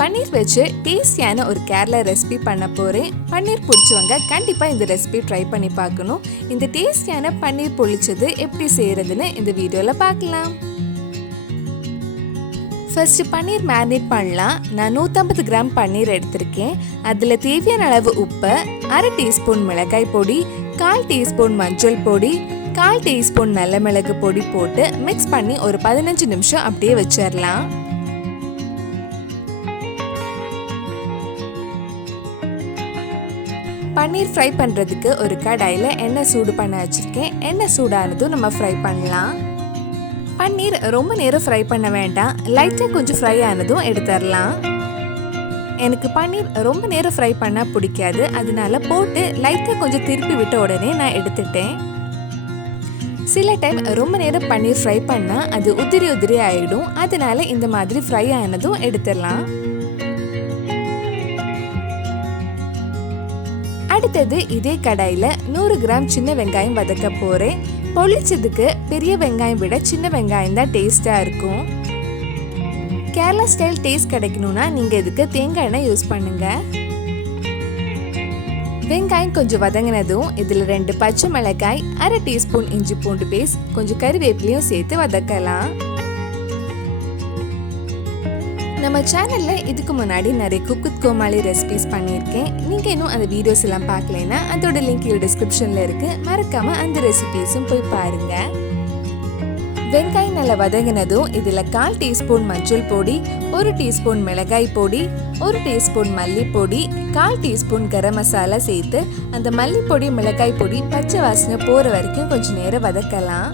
பன்னீர் வச்சு டேஸ்டியான ஒரு கேரளா ரெசிபி பண்ண போகிறேன். பன்னீர் பிடிச்சவங்க கண்டிப்பாக இந்த ரெசிபி ட்ரை பண்ணி பார்க்கணும். இந்த டேஸ்டியான பன்னீர் பொழிச்சது எப்படி செய்கிறதுன்னு இந்த வீடியோவில் பார்க்கலாம். ஃபர்ஸ்ட் பன்னீர் மேரினேட் பண்ணலாம். நான் 150 கிராம் பன்னீர் எடுத்திருக்கேன். அதில் தேவையான அளவு உப்பு, 1/2 டீஸ்பூன் மிளகாய் பொடி, 1/4 டீஸ்பூன் மஞ்சள் பொடி, 1/4 டீஸ்பூன் நல்ல மிளகு பொடி போட்டு மிக்ஸ் பண்ணி ஒரு 15 நிமிஷம் அப்படியே வச்சிடலாம். பன்னீர் ஃப்ரை பண்ணுறதுக்கு ஒரு கடாயில் எண்ணெய் சூடு பண்ண வச்சுருக்கேன். எண்ணெய் சூடானதும் நம்ம ஃப்ரை பண்ணலாம். பன்னீர் ரொம்ப நேரம் ஃப்ரை பண்ண வேண்டாம், லைட்டாக கொஞ்சம் ஃப்ரை ஆனதும் எடுத்துடலாம். எனக்கு பன்னீர் ரொம்ப நேரம் ஃப்ரை பண்ணால் பிடிக்காது, அதனால போட்டு லைட்டாக கொஞ்சம் திருப்பி விட்ட உடனே நான் எடுத்துட்டேன். சில டைம் ரொம்ப நேரம் பன்னீர் ஃப்ரை பண்ணால் அது உதிரி உதிரி ஆகிடும், அதனால இந்த மாதிரி ஃப்ரை ஆனதும் எடுத்துடலாம். அடுத்தது இதே கடாயில் 100 கிராம் சின்ன வெங்காயம் வதக்க போகிறேன். பொழிச்சதுக்கு பெரிய வெங்காயம் விட சின்ன வெங்காயம் தான் டேஸ்ட்டாக இருக்கும். கேரளா ஸ்டைல் டேஸ்ட் கிடைக்கணும்னா நீங்கள் இதுக்கு தேங்காய் எண்ணெய் யூஸ் பண்ணுங்க. வெங்காயம் கொஞ்சம் வதங்கினதும் இதில் 2 பச்சை மிளகாய், 1/2 டீஸ்பூன் இஞ்சி பூண்டு பேஸ்ட், கொஞ்சம் கறிவேப்பிலையும் சேர்த்து வதக்கலாம். நம்ம சேனலில் இதுக்கு முன்னாடி நிறைய குக்கு கோமாளி ரெசிபிஸ் பண்ணியிருக்கேன். நீங்கள் இன்னும் அந்த வீடியோஸ் எல்லாம் பார்க்கலைன்னா அதோட லிங்க் டிஸ்கிரிப்ஷனில் இருக்குது, மறக்காமல் அந்த ரெசிபிஸும் போய் பாருங்கள். வெங்காயம் நல்லா வதங்கினதும் இதில் 1/4 டீஸ்பூன் மஞ்சள் பொடி, 1 டீஸ்பூன் மிளகாய் பொடி, 1 டீஸ்பூன் மல்லிப்பொடி, 1/4 டீஸ்பூன் கரம் மசாலா சேர்த்து அந்த மல்லிப்பொடி மிளகாய் பொடி பச்சை வாசனை போகிற வரைக்கும் கொஞ்சம் நேரம் வதக்கலாம்.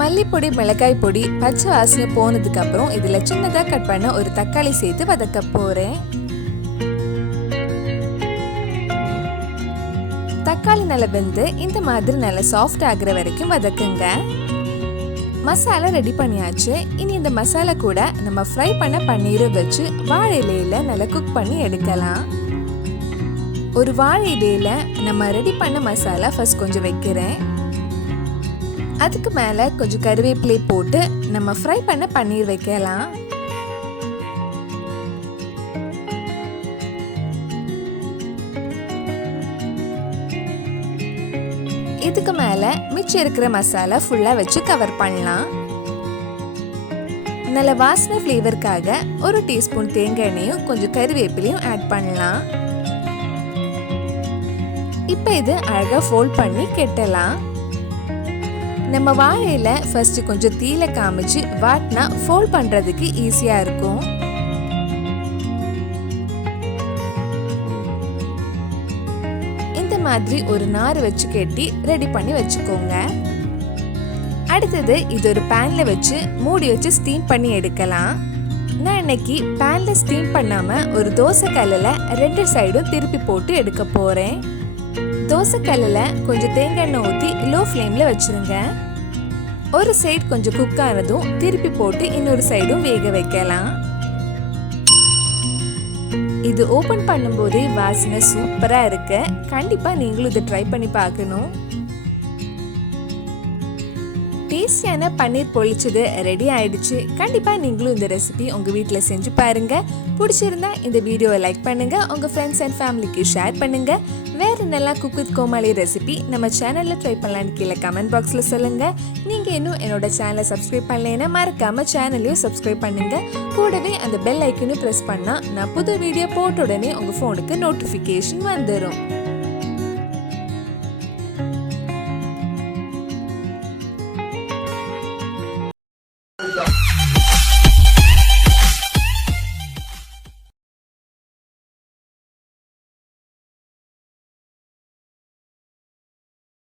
மல்லிப்பொடி மிளகாய் பொடி பச்சை வாசனை போனதுக்கு அப்புறம் இதில் சின்னதாக கட் பண்ண ஒரு தக்காளி சேர்த்து வதக்க போகிறேன். தக்காளி நல்லா வெந்து இந்த மாதிரி நல்லா சாஃப்ட் ஆகுற வரைக்கும் வதக்குங்க. மசாலா ரெடி பண்ணியாச்சு. இனி இந்த மசாலா கூட நம்ம ஃப்ரை பண்ண பன்னீரை வச்சு வாழை இலையில நல்லா குக் பண்ணி எடுக்கலாம். ஒரு வாழை இலையில நம்ம ரெடி பண்ண மசாலா ஃபர்ஸ்ட் கொஞ்சம் வைக்கிறேன். அதுக்கு மேலே கொஞ்சம் கறிவேப்பிலை போட்டு நம்ம ஃப்ரை பண்ண பன்னீர் வைக்கலாம். இதுக்கு மேலே மிச்சம் இருக்கிற மசாலா ஃபுல்லாக வச்சு கவர் பண்ணலாம். நல்ல வாசனை ஃப்ளேவருக்காக 1 டீஸ்பூன் தேங்காய் எண்ணெயும் கொஞ்சம் கறிவேப்பிலையும் ஆட் பண்ணலாம். இப்போ இது அழகாக ஃபோல்ட் பண்ணி கெட்டலாம். நம்ம வாழையில ஃபர்ஸ்ட் கொஞ்சம் தீயில காமிச்சு வாட்டினா ஃபோல்ட் பண்றதுக்கு ஈஸியா இருக்கும். இந்த மாதிரி ஒரு நார் வச்சு கட்டி ரெடி பண்ணி வச்சுக்கோங்க. அடுத்தது இது ஒரு பேன்ல வச்சு மூடி வச்சு ஸ்டீம் பண்ணி எடுக்கலாம். நான் இன்னைக்கு பேன்ல ஸ்டீம் பண்ணாம ஒரு தோசை கல்லுல 2 சைடும் திருப்பி போட்டு எடுக்க போறேன். தோசை கல்லுல கொஞ்சம் தேங்காய் எண்ணெய் ஊற்றி லோ ஃப்ளேம்ல வச்சிருங்க. ஒரு சைடு கொஞ்சம் குக் ஆனதும் திருப்பி போட்டு இன்னொரு சைடும் வேக வைக்கலாம். இது ஓபன் பண்ணும்போதே வாசனை சூப்பரா இருக்கு. கண்டிப்பா நீங்களும் இதை ட்ரை பண்ணி பார்க்கணும். டேஸ்டியான பன்னீர் பொழிச்சது ரெடி ஆயிடுச்சு. கண்டிப்பா நீங்களும் இந்த ரெசிபி உங்க வீட்டுல செஞ்சு பாருங்க. பிடிச்சிருந்தா இந்த வீடியோவை லைக் பண்ணுங்க, உங்க ஃப்ரெண்ட்ஸ் அண்ட் ஃபேமிலிக்கு ஷேர் பண்ணுங்க. வேற நல்லா குக் வித் கோமாளி ரெசிபி நம்ம சேனல்ல ட்ரை பண்ணலான்னு கீழே கமெண்ட் பாக்ஸ்ல சொல்லுங்க. நீங்க இன்னும் என்னோட சேனலை சப்ஸ்கிரைப் பண்ணலைன்னா மறக்காம சேனலையும் சப்ஸ்கிரைப் பண்ணுங்க. கூடவே அந்த பெல் ஐக்கனையும் பிரஸ் பண்ணா நான் புது வீடியோ போட்ட உடனே உங்க போனுக்கு நோட்டிபிகேஷன் வந்துடும்.